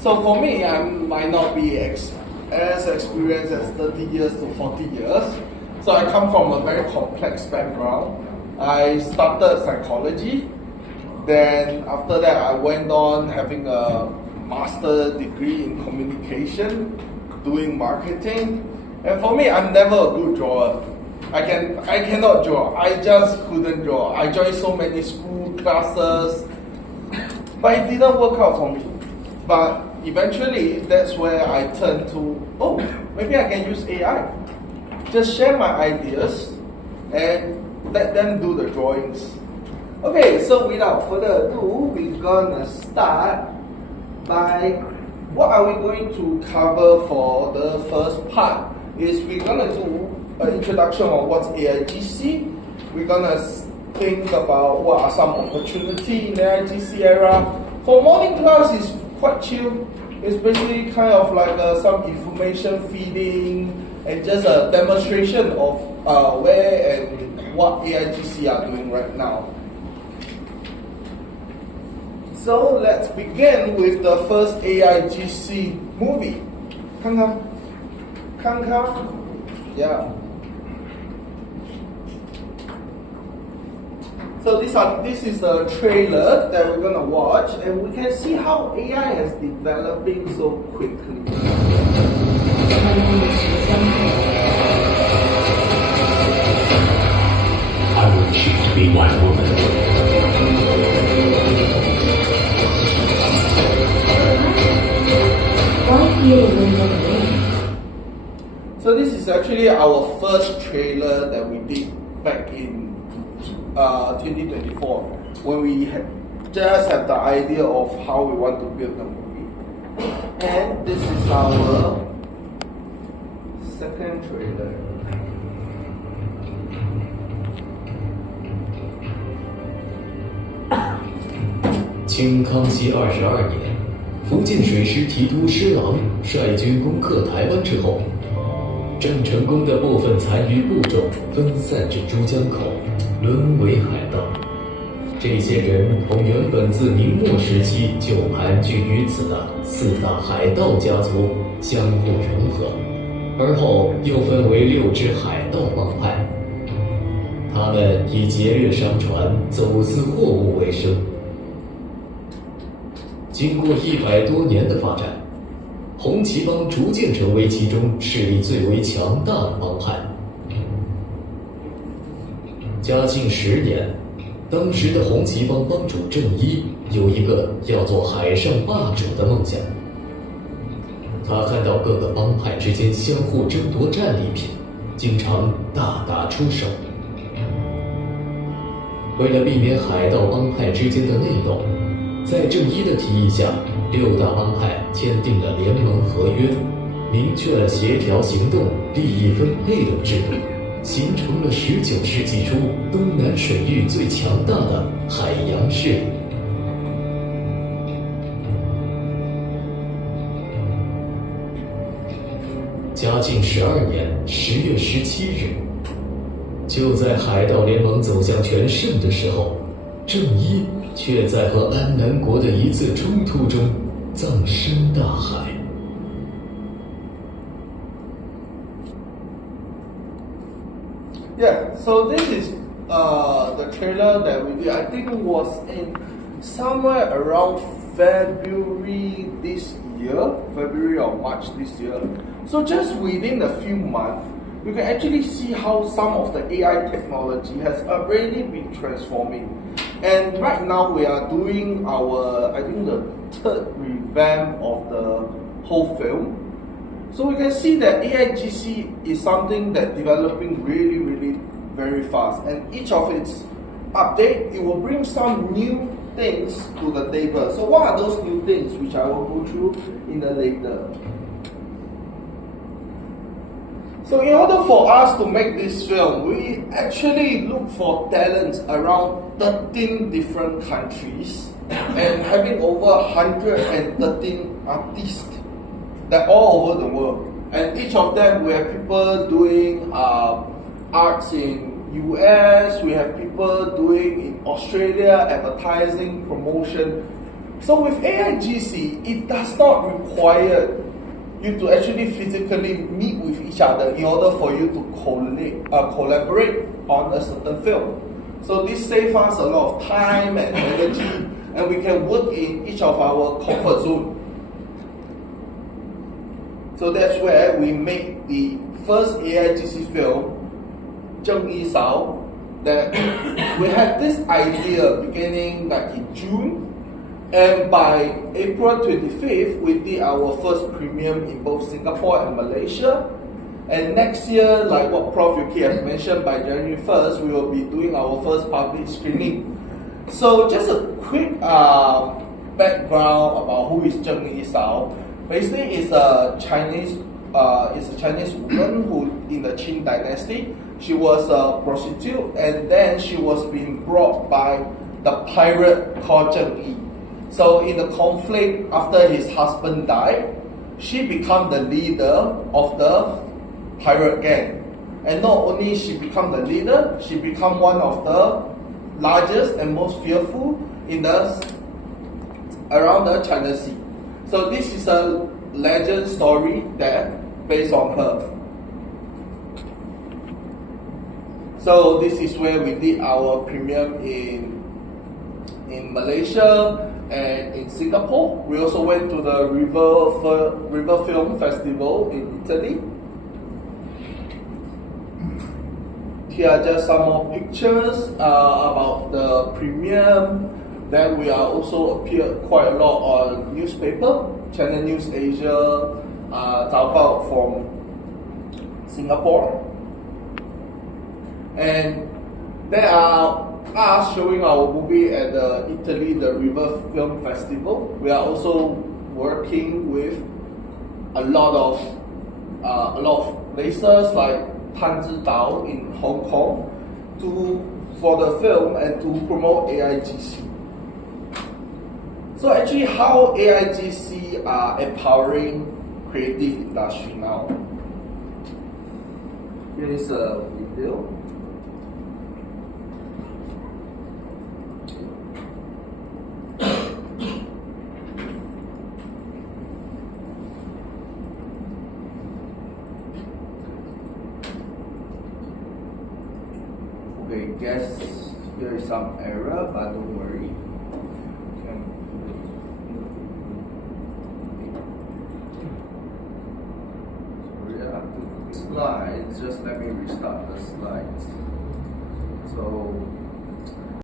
So for me, I might not be as experienced as 30 years to 40 years. So I come from a very complex background. I started psychology. Then after that, I went on having a master degree in communication, doing marketing. And for me, I'm never a good drawer. I cannot draw. I just couldn't draw. I joined so many school classes, but it didn't work out for me. But eventually, that's where I turned to, maybe I can use AI. Just share my ideas and let them do the drawings. Okay, so without further ado, we're gonna start by what are we going to cover for the first part is we're gonna do an introduction on what's AIGC. We're gonna think about what are some opportunity in the AIGC era. For morning class is quite chill. It's basically kind of like some information feeding and just a demonstration of where and what AIGC are doing right now. So let's begin with the first AIGC movie. Kang. Yeah. So this is the trailer that we're gonna watch, and we can see how AI is developing so quickly. I want you to be my woman. So this is actually our first trailer that we did back in 2024 when we just had the idea of how we want to build the movie. And this is our second trailer. 清康熙22年，福建水师提督施琅率军攻克台湾之后，郑成功的部分残余部众分散至珠江口，沦为海盗。这些人同原本自明末时期就盘踞于此的四大海盗家族相互融合，而后又分为6支海盗帮派。他们以劫掠商船、走私货物为生。经过100多年的发展，红旗帮逐渐成为其中势力最为强大的帮派。嘉庆10年，当时的红旗帮帮主郑一有一个要做海上霸主的梦想。他看到各个帮派之间相互争夺战利品，经常大打出手。为了避免海盗帮派之间的内斗，在郑一的提议下，6大帮派签订了联盟合约，明确了协调行动、利益分配等制度，形成了19世纪初东南水域最强大的海洋势力。嘉靖12年10月17日，就在海盗联盟走向全盛的时候，郑一却在和安南国的一次冲突中葬身大海。Yeah, so this is the trailer that we did. I think it was in somewhere around February this year, February or March this year. So just within a few months, you can actually see how some of the AI technology has already been transforming. And right now we are doing our, I think the third revamp of the whole film. So we can see that AIGC is something that developing really very fast. And each of its update, it will bring some new things to the table. So what are those new things which I will go through in the later. So in order for us to make this film, we actually look for talents around 13 different countries and having over 113 artists that all over the world. And each of them, we have people doing arts in US, we have people doing in Australia, advertising, promotion. So with AIGC, it does not require you to actually physically meet with each other in order for you to collaborate on a certain film. So this saves us a lot of time and energy, and we can work in each of our comfort zone. So that's where we make the first AIGC film, Zheng Yi Sao, that we had this idea beginning back in June, and by April 25th, we did our first premiere in both Singapore and Malaysia. And next year, like what Prof. Yuki has mentioned, by January 1st, we will be doing our first public screening. So just a quick background about who is Zheng Yi Sao. Basically, it's a Chinese woman who in the Qing dynasty. She was a prostitute, and then she was being brought by the pirate called Zheng Yi. So in the conflict after his husband died, she became the leader of the pirate gang. And not only she became the leader, she became one of the largest and most fearful in around the China Sea. So this is a legend story that based on her. So this is where we did our premiere in Malaysia and in Singapore. We also went to the River Film Festival in Italy. Here are just some more pictures about the premiere. Then we are also appeared quite a lot on newspaper, Channel News Asia, Taobao from Singapore. And there are us showing our movie at Italy, the River Film Festival. We are also working with a lot of places like Tanzidao in Hong Kong for the film and to promote AIGC. So actually, how AIGC are empowering creative industry now? Here is a video. Okay, guess here is some error, but don't worry. Slides, just let me restart the slides. So